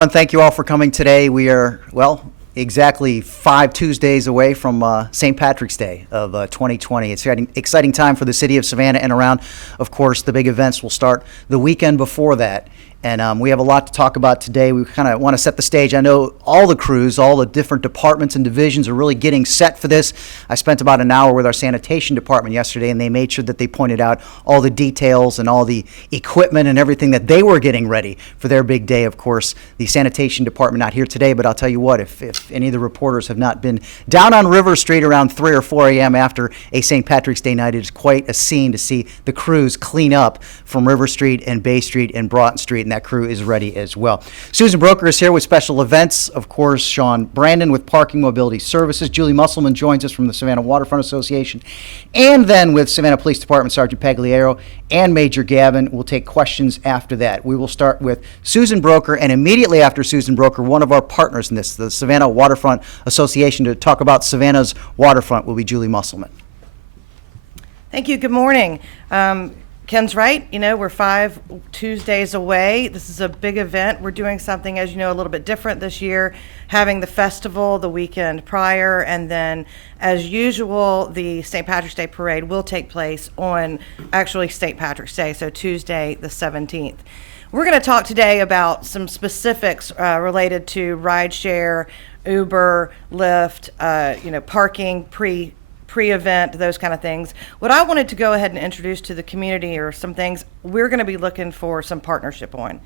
And thank you all for coming today. We are, exactly 5 Tuesdays away from St. Patrick's Day of 2020. It's an exciting time for the city of Savannah and around. Of course, the big events will start the weekend before that. And we have a lot to talk about today. We kind of want to set the stage. I know all the crews, all the different departments and divisions are really getting set for this. I spent about an hour with our sanitation department yesterday, and they made sure that they pointed out all the details and all the equipment and everything that they were getting ready for their big day. Of course, the sanitation department not here today, but I'll tell you what, if any of the reporters have not been down on River Street around 3 or 4 a.m. after a St. Patrick's Day night, it is quite a scene to see the crews clean up from River Street and Bay Street and Broughton Street, and that crew is ready as well. Susan Broker is here with special events. Of course, Sean Brandon with Parking Mobility Services. Julie Musselman joins us from the Savannah Waterfront Association. And then with Savannah Police Department, Sergeant Pagliaro and Major Gavin. We'll take questions after that. We will start with Susan Broker, and immediately after Susan Broker, one of our partners in this, the Savannah Waterfront Association, to talk about Savannah's waterfront will be Julie Musselman. Thank you. Good morning. Ken's right. We're 5 Tuesdays away. This is a big event. We're doing something, as you know, a little bit different this year, having the festival the weekend prior, and then, as usual, the St. Patrick's Day Parade will take place on actually St. Patrick's Day, so Tuesday the 17th. We're going to talk today about some specifics related to rideshare, Uber, Lyft, parking, pre-event, those kind of things. What I wanted to go ahead and introduce to the community are some things we're going to be looking for some partnership on.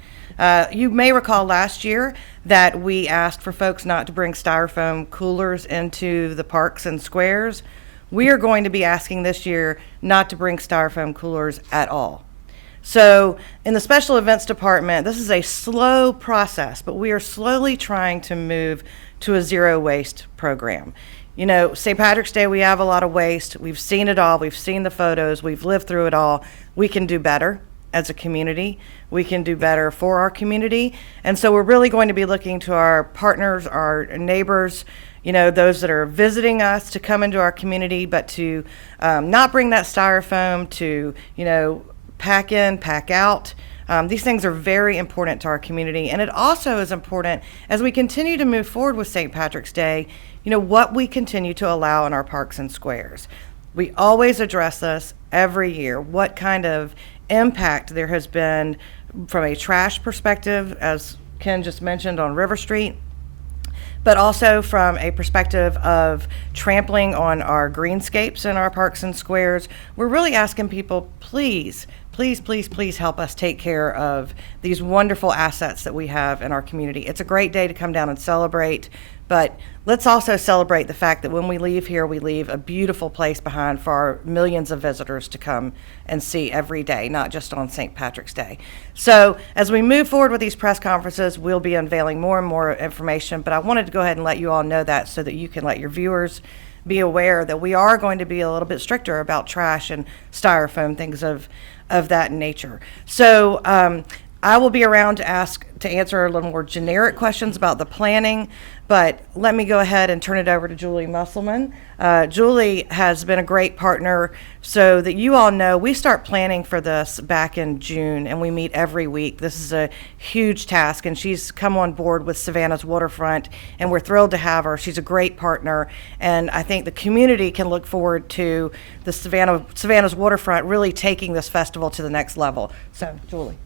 You may recall last year that we asked for folks not to bring styrofoam coolers into the parks and squares. We are going to be asking this year not to bring styrofoam coolers at all. So in the special events department, this is a slow process, but we are slowly trying to move to a zero waste program. St. Patrick's Day, we have a lot of waste. We've seen it all. We've seen the photos. We've lived through it all. We can do better as a community. We can do better for our community. And so we're really going to be looking to our partners, our neighbors, those that are visiting us to come into our community, but to not bring that styrofoam, to, pack in, pack out. These things are very important to our community. And it also is important as we continue to move forward with St. Patrick's Day, what we continue to allow in our parks and squares. We always address this every year, what kind of impact there has been from a trash perspective, as Ken just mentioned, on River Street, but also from a perspective of trampling on our greenscapes in our parks and squares. We're really asking people, please help us take care of these wonderful assets that we have in our community. It's a great day to come down and celebrate, but let's also celebrate the fact that when we leave here, we leave a beautiful place behind for our millions of visitors to come and see every day, not just on St. Patrick's Day. So as we move forward with these press conferences, we'll be unveiling more and more information, but I wanted to go ahead and let you all know that so that you can let your viewers be aware that we are going to be a little bit stricter about trash and styrofoam, things of that nature. So I will be around to answer a little more generic questions about the planning, but let me go ahead and turn it over to Julie Musselman. Julie has been a great partner, so that you all know we start planning for this back in June, and we meet every week. This is a huge task, and she's come on board with Savannah's Waterfront, and we're thrilled to have her. She's a great partner, and I think the community can look forward to the Savannah's Waterfront really taking this festival to the next level. So, Julie.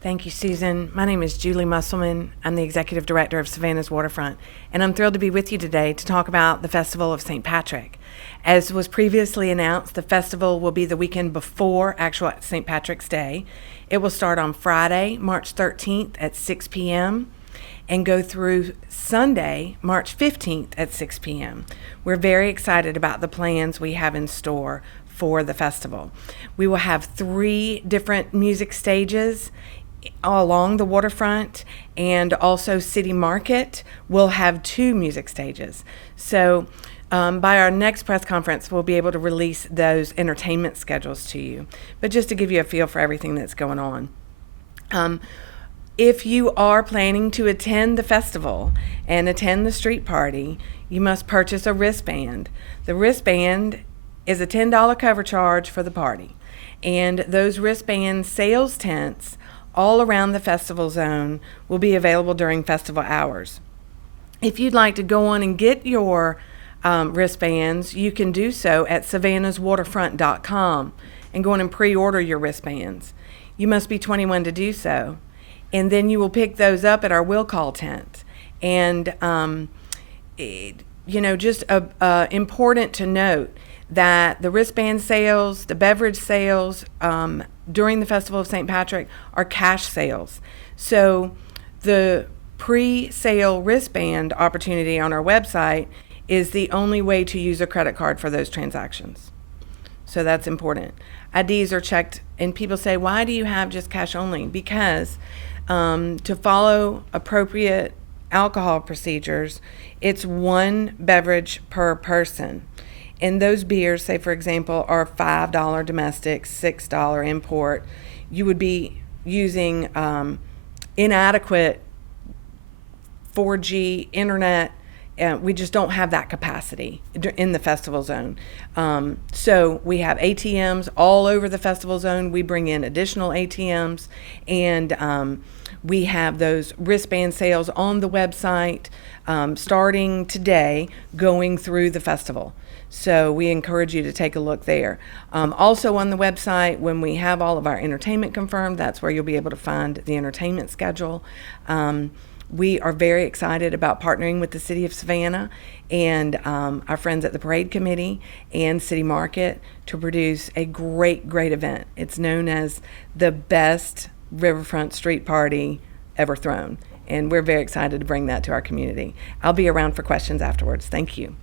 Thank you, Susan. My name is Julie Musselman. I'm the Executive Director of Savannah's Waterfront, and I'm thrilled to be with you today to talk about the Festival of St. Patrick. As was previously announced, the festival will be the weekend before actual St. Patrick's Day. It will start on Friday, March 13th at 6 p.m. and go through Sunday, March 15th at 6 p.m. We're very excited about the plans we have in store for the festival. We will have 3 different music stages along the waterfront, and also City Market will have 2 music stages. So by our next press conference, we'll be able to release those entertainment schedules to you. But just to give you a feel for everything that's going on. If you are planning to attend the festival and attend the street party, you must purchase a wristband. The wristband is a $10 cover charge for the party. And those wristband sales tents all around the festival zone will be available during festival hours. If you'd like to go on and get your wristbands, you can do so at savannahswaterfront.com and go on and pre-order your wristbands. You must be 21 to do so. And then you will pick those up at our will call tent. And, just important to note that the wristband sales, the beverage sales during the Festival of St. Patrick are cash sales. So the pre-sale wristband opportunity on our website is the only way to use a credit card for those transactions. So that's important. IDs are checked, and people say, why do you have just cash only? Because to follow appropriate alcohol procedures, it's one beverage per person. And those beers, say for example, are $5 domestic, $6 import. You would be using inadequate 4G internet. We just don't have that capacity in the festival zone. So we have ATMs all over the festival zone. We bring in additional ATMs, and we have those wristband sales on the website starting today, going through the festival. So we encourage you to take a look there. Also on the website, when we have all of our entertainment confirmed, that's where you'll be able to find the entertainment schedule. We are very excited about partnering with the City of Savannah and our friends at the Parade Committee and City Market to produce a great event. It's known as the best riverfront street party ever thrown, and we're very excited to bring that to our community. I'll be around for questions afterwards. Thank you.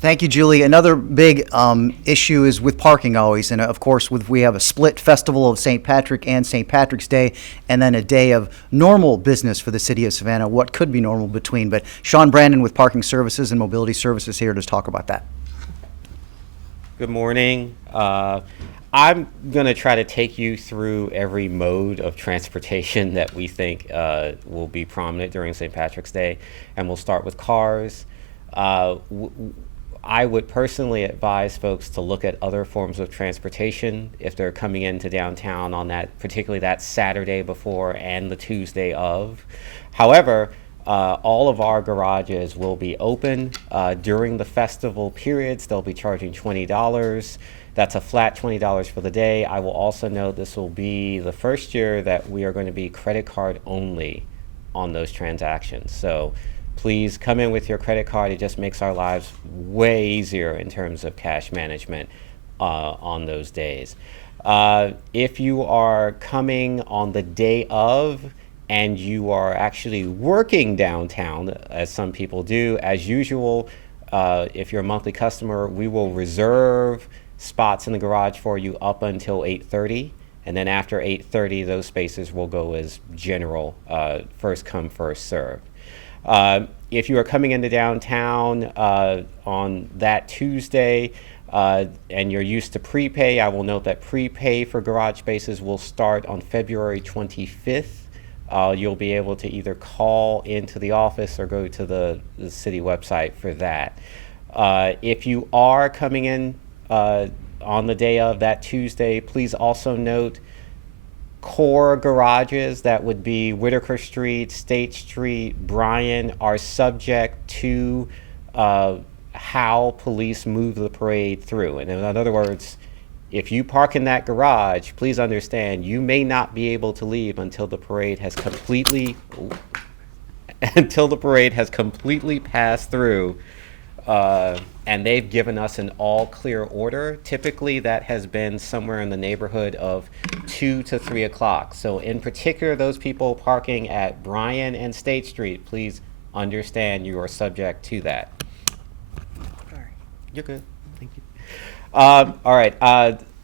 Thank you, Julie. Another big issue is with parking always. And of course, we have a split festival of St. Patrick and St. Patrick's Day, and then a day of normal business for the City of Savannah, what could be normal between. But Sean Brandon with Parking Services and Mobility Services here to talk about that. Good morning. I'm going to try to take you through every mode of transportation that we think will be prominent during St. Patrick's Day, and we'll start with cars. I would personally advise folks to look at other forms of transportation if they're coming into downtown on that, particularly that Saturday before and the Tuesday of. However, all of our garages will be open during the festival periods. They'll be charging $20. That's a flat $20 for the day. I will also note this will be the first year that we are going to be credit card only on those transactions. So please come in with your credit card. It just makes our lives way easier in terms of cash management on those days. If you are coming on the day of and you are actually working downtown, as some people do, as usual, if you're a monthly customer, we will reserve spots in the garage for you up until 8:30. And then after 8:30, those spaces will go as general, first come, first served. If you are coming into downtown on that Tuesday and you're used to prepay, I will note that prepay for garage spaces will start on February 25th. You'll be able to either call into the office or go to the city website for that. If you are coming in on the day of that Tuesday, please also note core garages, that would be Whitaker Street, State Street, Bryan, are subject to how police move the parade through. And in other words, if you park in that garage, please understand you may not be able to leave until the parade has completely passed through. And they've given us an all clear order. Typically that has been somewhere in the neighborhood of 2 to 3 o'clock. So in particular, those people parking at Bryan and State Street, please understand you are subject to that. Sorry. You're good. Thank you. All right.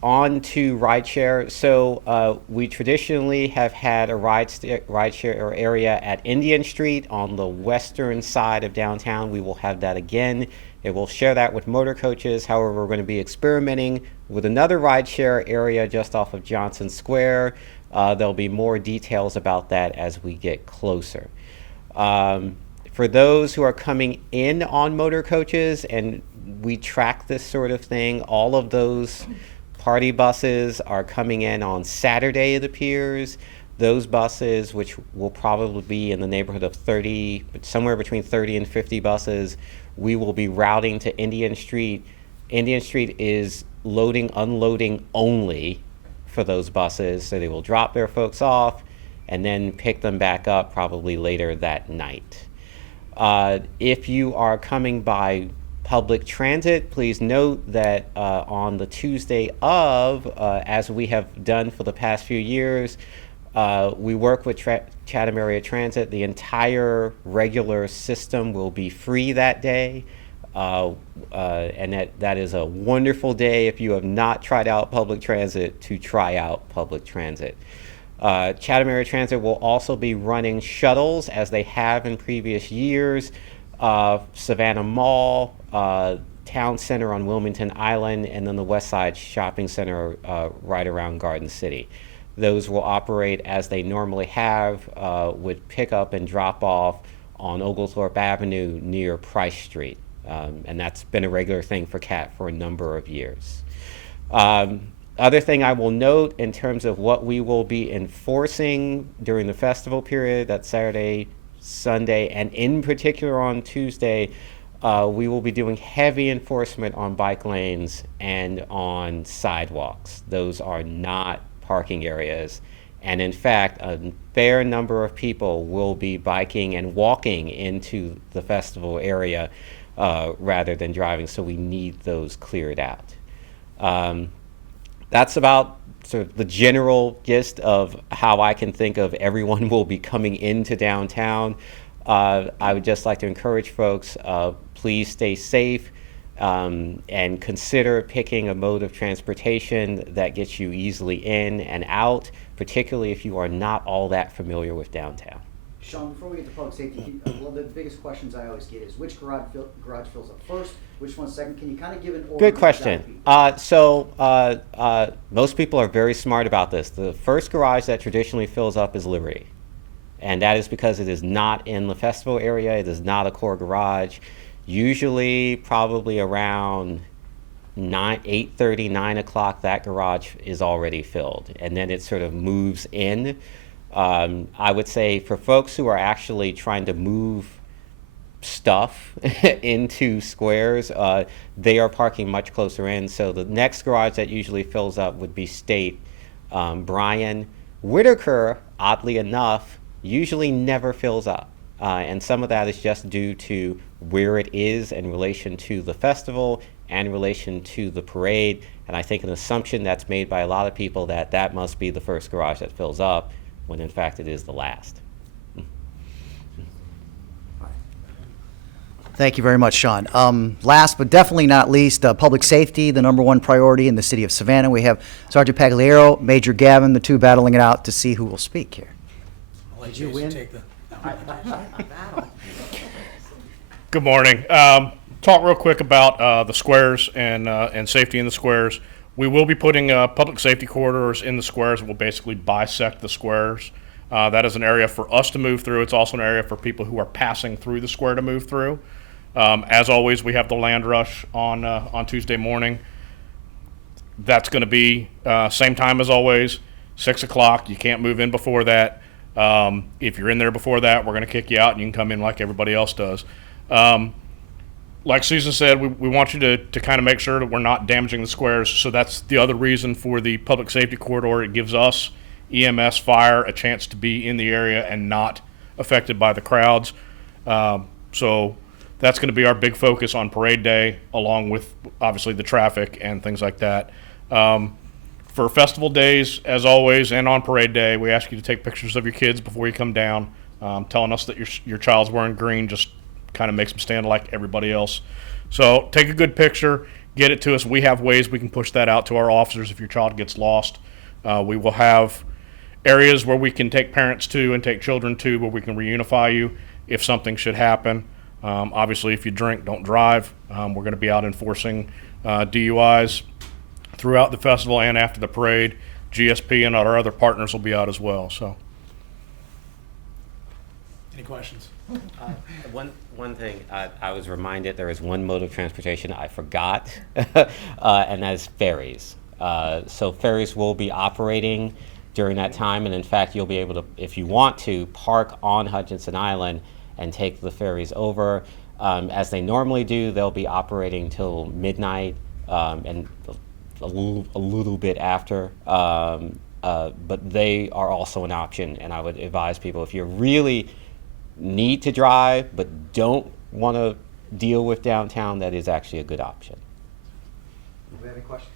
On to rideshare. So we traditionally have had a rideshare area at Indian Street on the western side of downtown. We will have that again. It will share that with motor coaches. However, we're going to be experimenting with another rideshare area just off of Johnson Square. There'll be more details about that as we get closer. For those who are coming in on motor coaches, and we track this sort of thing, all of those party buses are coming in on Saturday, it appears. Those buses, which will probably be in the neighborhood of 30, somewhere between 30 and 50 buses, we will be routing to Indian Street. Indian Street is loading, unloading only for those buses, so they will drop their folks off and then pick them back up probably later that night. If you are coming by public transit, please note that on the Tuesday of, as we have done for the past few years, we work with Chatham Area Transit. The entire regular system will be free that day. And that is a wonderful day if you have not tried out public transit to try out public transit. Chatham Area Transit will also be running shuttles as they have in previous years. Savannah Mall, Town Center on Wilmington Island, and then the West Side Shopping Center right around Garden City. Those will operate as they normally have, with pickup and drop off on Oglethorpe Avenue near Price Street. And that's been a regular thing for CAT for a number of years. Other thing I will note in terms of what we will be enforcing during the festival period, that's Saturday, Sunday, and in particular on Tuesday, we will be doing heavy enforcement on bike lanes and on sidewalks. Those are not parking areas. And in fact, a fair number of people will be biking and walking into the festival area rather than driving, so we need those cleared out. That's about sort of the general gist of how I can think of everyone will be coming into downtown. I would just like to encourage folks, please stay safe and consider picking a mode of transportation that gets you easily in and out, particularly if you are not all that familiar with downtown. Sean, before we get to public safety, one of the biggest questions I always get is which garage fills up first, which one second? Can you kind of give an order? Good question. Most people are very smart about this. The first garage that traditionally fills up is Liberty. And that is because it is not in the festival area. It is not a core garage. Usually, probably around 8:30, 9 o'clock, that garage is already filled. And then it sort of moves in. I would say for folks who are actually trying to move stuff into squares, they are parking much closer in. So the next garage that usually fills up would be State. Bryan. Whitaker, oddly enough, usually never fills up. And some of that is just due to where it is in relation to the festival and in relation to the parade. And I think an assumption that's made by a lot of people that that must be the first garage that fills up, when in fact it is the last. Thank you very much, Sean. Last but definitely not least, public safety, the number one priority in the city of Savannah. We have Sergeant Pagliaro, Major Gavin, the two battling it out to see who will speak here. I'll let you win? take the. Good morning. Talk real quick about the squares and safety in the squares. We will be putting public safety corridors in the squares that will basically bisect the squares. That is an area for us to move through. It's also an area for people who are passing through the square to move through. As always, we have the land rush on Tuesday morning. That's going to be same time as always, 6 o'clock. You can't move in before that. If you're in there before that, we're going to kick you out and you can come in like everybody else does. Like Susan said, we want you to kind of make sure that we're not damaging the squares. So that's the other reason for the public safety corridor. It gives us, EMS, fire, a chance to be in the area and not affected by the crowds. So that's going to be our big focus on parade day, along with obviously the traffic and things like that. For festival days, as always, and on parade day, we ask you to take pictures of your kids before you come down. Telling us that your child's wearing green just kind of makes them stand like everybody else. So take a good picture, get it to us. We have ways we can push that out to our officers if your child gets lost. We will have areas where we can take parents to and take children to, where we can reunify you if something should happen. Obviously, if you drink, don't drive. We're going to be out enforcing DUIs throughout the festival and after the parade. GSP and our other partners will be out as well. So, Any questions? One thing, I was reminded there is one mode of transportation I forgot, and that is ferries. So ferries will be operating during that time, and in fact, you'll be able to, if you want to, park on Hutchinson Island and take the ferries over. As they normally do, they'll be operating till midnight and a little bit after. But they are also an option, and I would advise people, if you really need to drive but don't want to deal with downtown, that is actually a good option. Do we have any questions?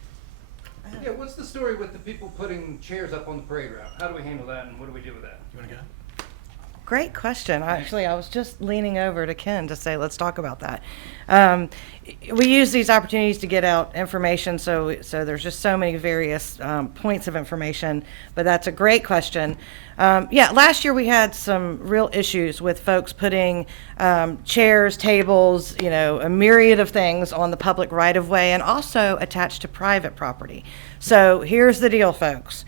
Yeah, what's the story with the people putting chairs up on the parade route? How do we handle that, and what do we do with that? You want to go? Great question. Actually, I was just leaning over to Ken to say, let's talk about that. We use these opportunities to get out information, so there's just so many various points of information, but that's a great question. Yeah, last year we had some real issues with folks putting chairs, tables, a myriad of things on the public right-of-way and also attached to private property. So here's the deal, folks.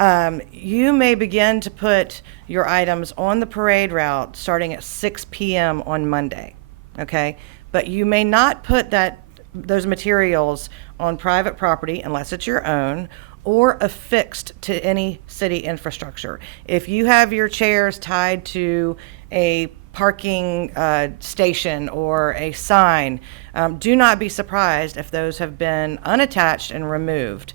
You may begin to put your items on the parade route starting at 6 p.m. on Monday, okay? But you may not put those materials on private property unless it's your own or affixed to any city infrastructure. If you have your chairs tied to a parking station or a sign, do not be surprised if those have been unattached and removed.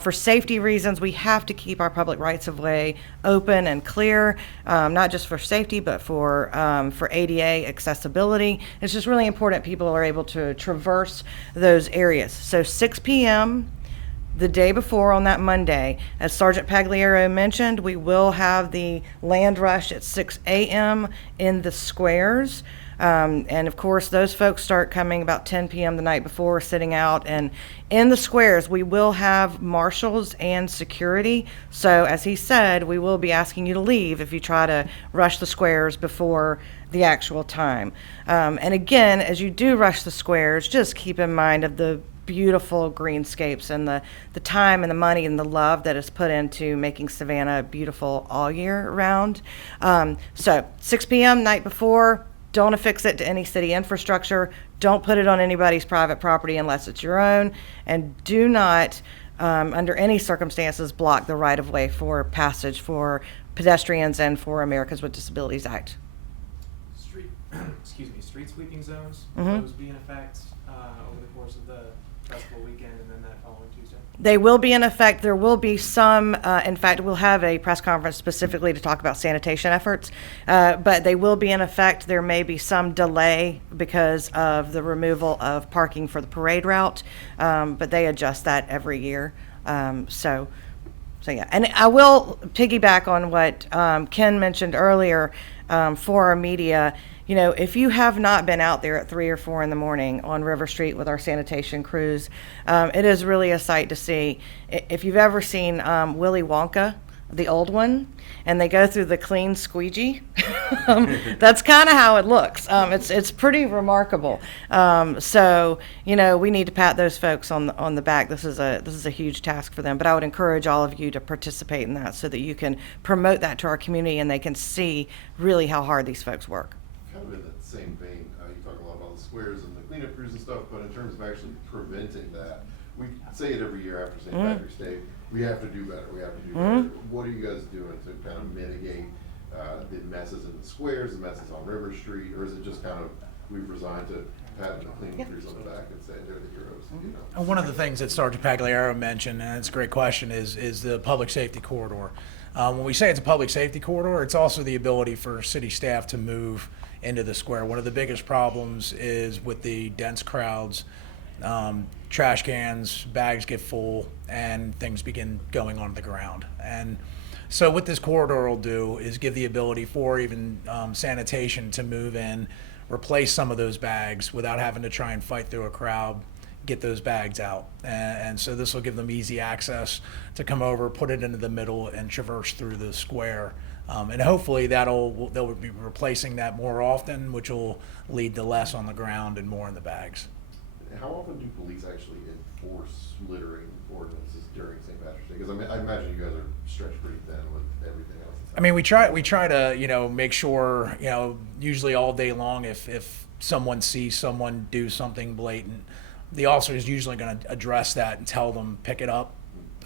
For safety reasons, we have to keep our public rights of way open and clear, not just for safety, but for ADA accessibility. It's just really important people are able to traverse those areas. So 6 p.m. the day before on that Monday, as Sergeant Pagliaro mentioned, we will have the land rush at 6 a.m. in the squares. And of course, those folks start coming about 10 p.m. the night before, sitting out. And in the squares, we will have marshals and security. So as he said, we will be asking you to leave if you try to rush the squares before the actual time. And again, as you do rush the squares, just keep in mind of the beautiful greenscapes and the time and the money and the love that is put into making Savannah beautiful all year round. So 6 p.m. night before, don't affix it to any city infrastructure. Don't put it on anybody's private property unless it's your own. And do not, under any circumstances, block the right-of-way for passage for pedestrians and for Americans with Disabilities Act. Street sweeping zones, Mhm. will those be in effect over the course of the festival weekend and then that following Tuesday? They will be in effect. There will be some, in fact, we'll have a press conference specifically to talk about sanitation efforts, but they will be in effect. There may be some delay because of the removal of parking for the parade route, but they adjust that every year. So yeah, and I will piggyback on what Ken mentioned earlier for our media. If you have not been out there at 3 or 4 in the morning on River Street with our sanitation crews, it is really a sight to see. If you've ever seen Willy Wonka, the old one, and they go through the clean squeegee, that's kind of how it looks. It's pretty remarkable. So we need to pat those folks on the back. This is a huge task for them. But I would encourage all of you to participate in that so that you can promote that to our community and they can see really how hard these folks work. Kind of in that same vein, you talk a lot about the squares and the cleanup crews and stuff, but in terms of actually preventing that, we say it every year after St. Patrick's Day, we have to do better, we have to do better. What are you guys doing to kind of mitigate the messes in the squares, the messes on River Street, or is it just kind of, we've resigned to patting the cleaning crews on the back and saying they're the heroes, And one of the things that Sergeant Pagliaro mentioned, and it's a great question, is the public safety corridor. When we say it's a public safety corridor, it's also the ability for city staff to move into the square. One of the biggest problems is with the dense crowds, trash cans, bags get full, and things begin going onto the ground. And so what this corridor will do is give the ability for even sanitation to move in, replace some of those bags without having to try and fight through a crowd, get those bags out. And so this will give them easy access to come over, put it into the middle, and traverse through the square. And hopefully they'll be replacing that more often, which will lead to less on the ground and more in the bags. How often do police actually enforce littering ordinances during St. Patrick's Day? Because I imagine you guys are stretched pretty thin with everything else. I mean, we try to, make sure, usually all day long, if someone sees someone do something blatant, the officer is usually going to address that and tell them, pick it up,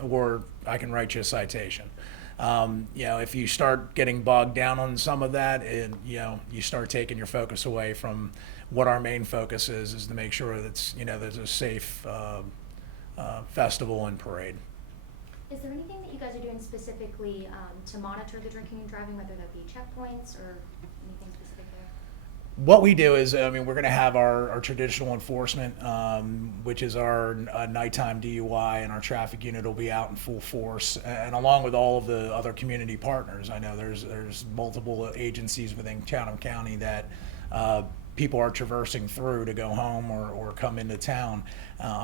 or I can write you a citation. If you start getting bogged down on some of that, and you start taking your focus away from what our main focus is to make sure that's there's a safe festival and parade. Is there anything that you guys are doing specifically to monitor the drinking and driving, whether that be checkpoints or anything specific there? What we do is, we're going to have our traditional enforcement, which is our nighttime DUI, and our traffic unit will be out in full force, and along with all of the other community partners. I know there's multiple agencies within Chatham County that people are traversing through to go home or come into town.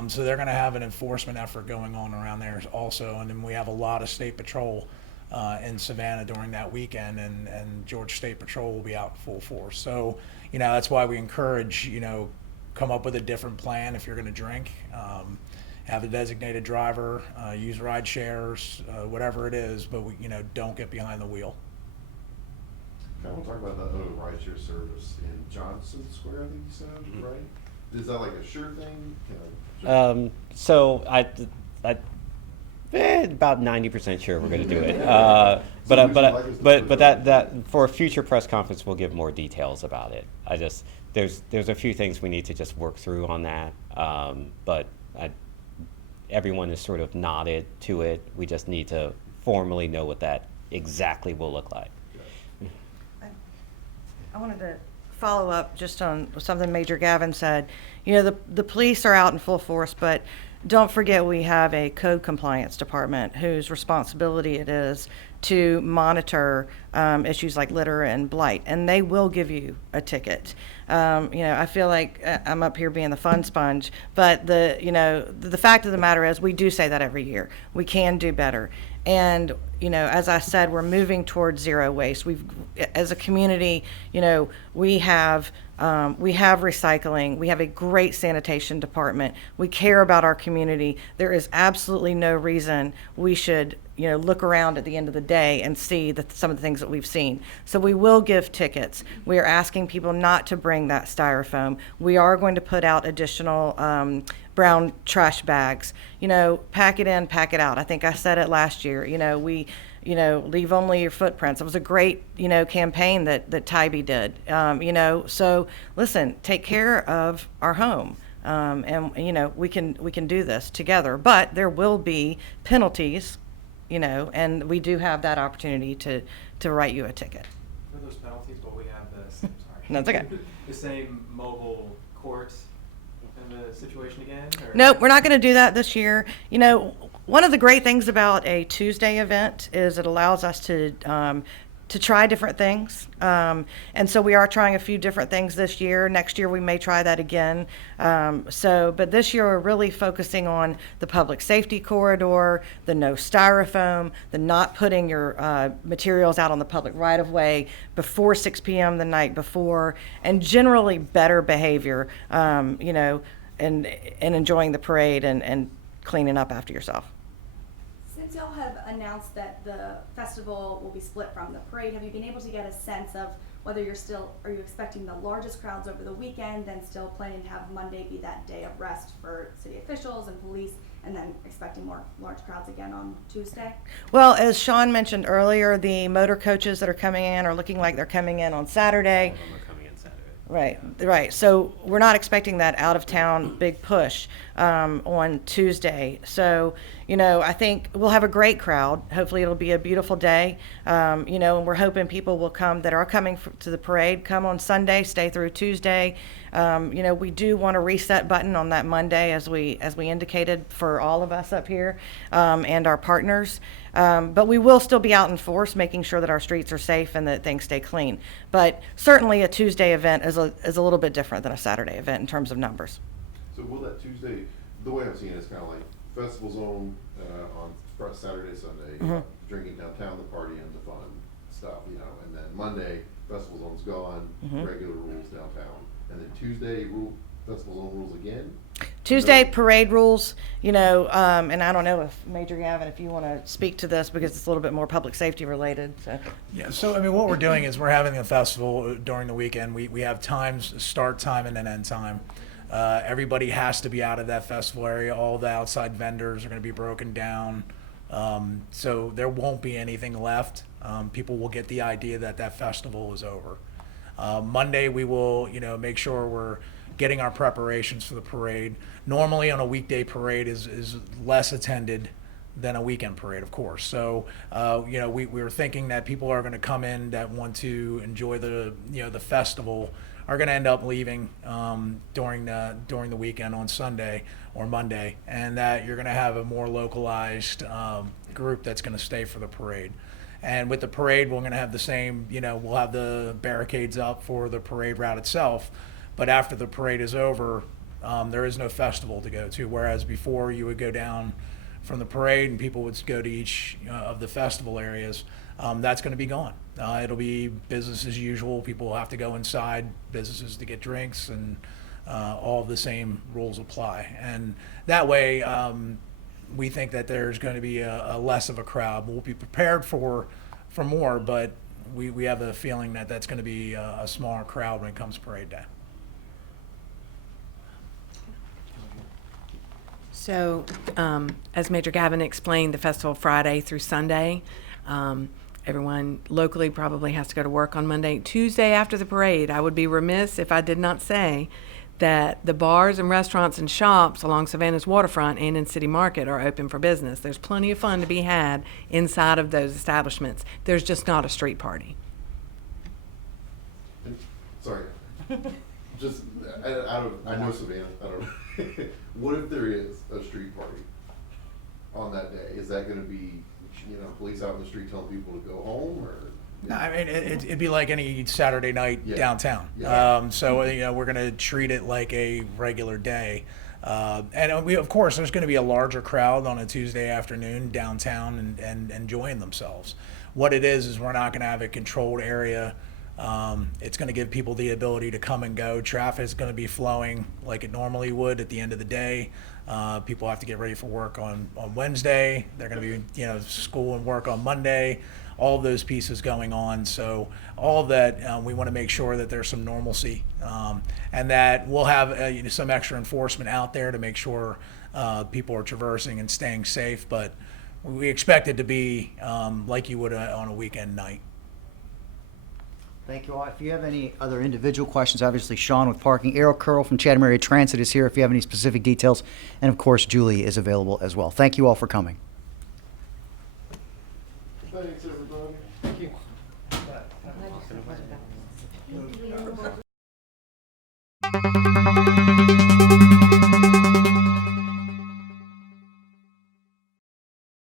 So they're going to have an enforcement effort going on around there also, and then we have a lot of state patrol in Savannah during that weekend, and Georgia State Patrol will be out in full force. So, that's why we encourage, come up with a different plan if you're going to drink. Have a designated driver, use ride shares, whatever it is, but don't get behind the wheel. I want to talk about the rideshare service in Johnson Square, I think you said, right? Is that like a sure thing? So I about 90% sure we're going to do it. But that for a future press conference we'll give more details about it. There's a few things we need to just work through on that. But everyone is sort of nodded to it. We just need to formally know what that exactly will look like. I wanted to follow up just on something Major Gavin said. The police are out in full force, but don't forget we have a code compliance department whose responsibility it is to monitor issues like litter and blight, and they will give you a ticket. I feel like I'm up here being the fun sponge, but the fact of the matter is we do say that every year. We can do better. And, as I said, we're moving towards zero waste. As a community, we have recycling. We have a great sanitation department. We care about our community. There is absolutely no reason we should, look around at the end of the day and see some of the things that we've seen. So we will give tickets. We are asking people not to bring that styrofoam. We are going to put out additional brown trash bags. Pack it in, pack it out. I think I said it last year. We leave only your footprints. It was a great, campaign that Tybee did. So listen, take care of our home. And we can do this together, but there will be penalties, and we do have that opportunity to write you a ticket. For those penalties, will we have sorry. No, it's okay. The same mobile court in the situation again? Or? Nope, we're not going to do that this year. One of the great things about a Tuesday event is it allows us to try different things. And so we are trying a few different things this year. Next year we may try that again. But this year we're really focusing on the public safety corridor, the no styrofoam, the not putting your materials out on the public right of way before 6 p.m. the night before, and generally better behavior, and enjoying the parade and cleaning up after yourself. Since y'all have announced that the festival will be split from the parade, have you been able to get a sense of whether are you expecting the largest crowds over the weekend, then still planning to have Monday be that day of rest for city officials and police, and then expecting more large crowds again on Tuesday? Well, as Sean mentioned earlier, the motor coaches that are coming in are looking like they're coming in on Saturday. All of them are coming in Saturday. Right. So we're not expecting that out of town big push on Tuesday. So, I think we'll have a great crowd. Hopefully it'll be a beautiful day. And we're hoping people will come that are coming to the parade, come on Sunday, stay through Tuesday. We do want a reset button on that Monday, as we indicated for all of us up here, and our partners. But we will still be out in force, making sure that our streets are safe and that things stay clean. But certainly a Tuesday event is a little bit different than a Saturday event in terms of numbers. So will that Tuesday, the way I'm seeing it is kind of like festival zone on Saturday, Sunday, drinking downtown, the party and the fun stuff, and then Monday, festival zone's gone, regular rules downtown, and then Tuesday, festival zone rules again? Tuesday parade rules, and I don't know if Major Gavin, if you want to speak to this because it's a little bit more public safety related. So. Yeah, so what we're doing is we're having a festival during the weekend. We have times, start time and an end time. Everybody has to be out of that festival area. All the outside vendors are going to be broken down. So there won't be anything left. People will get the idea that that festival is over. Monday, we will, make sure we're getting our preparations for the parade. Normally on a weekday parade is less attended than a weekend parade, of course. So, we were thinking that people are going to come in that want to enjoy the festival are going to end up leaving during the weekend on Sunday or Monday, and that you're going to have a more localized group that's going to stay for the parade. And with the parade, we're going to have the same, we'll have the barricades up for the parade route itself, but after the parade is over, there is no festival to go to, whereas before you would go down from the parade and people would go to each of the festival areas. That's going to be gone. It'll be business as usual. People will have to go inside businesses to get drinks, and all of the same rules apply. And that way, we think that there's going to be a less of a crowd. We'll be prepared for more, but we have a feeling that that's going to be a smaller crowd when it comes to parade day. So, as Major Gavin explained, the festival Friday through Sunday. Everyone locally probably has to go to work on Monday. Tuesday after the parade, I would be remiss if I did not say that the bars and restaurants and shops along Savannah's waterfront and in City Market are open for business. There's plenty of fun to be had inside of those establishments. There's just not a street party. Sorry. Just, I know Savannah, I don't know. What if there is a street party on that day? Is that gonna be, police out in the street telling people to go home, or? No, I mean, it'd be like any Saturday night Yeah. downtown. Yeah. So, we're gonna treat it like a regular day. And of course, there's gonna be a larger crowd on a Tuesday afternoon downtown and enjoying themselves. What it is we're not gonna have a controlled area. It's going to give people the ability to come and go. Traffic is going to be flowing like it normally would at the end of the day. People have to get ready for work on Wednesday. They're going to be, school and work on Monday. All of those pieces going on. So all of that, we want to make sure that there's some normalcy, and that we'll have some extra enforcement out there to make sure people are traversing and staying safe. But we expect it to be like you would on a weekend night. Thank you all. If you have any other individual questions, obviously Sean with parking, Errol Curl from Chatham Area Transit is here if you have any specific details, and of course Julie is available as well. Thank you all for coming. Thanks, everybody. Thank you. Thank you.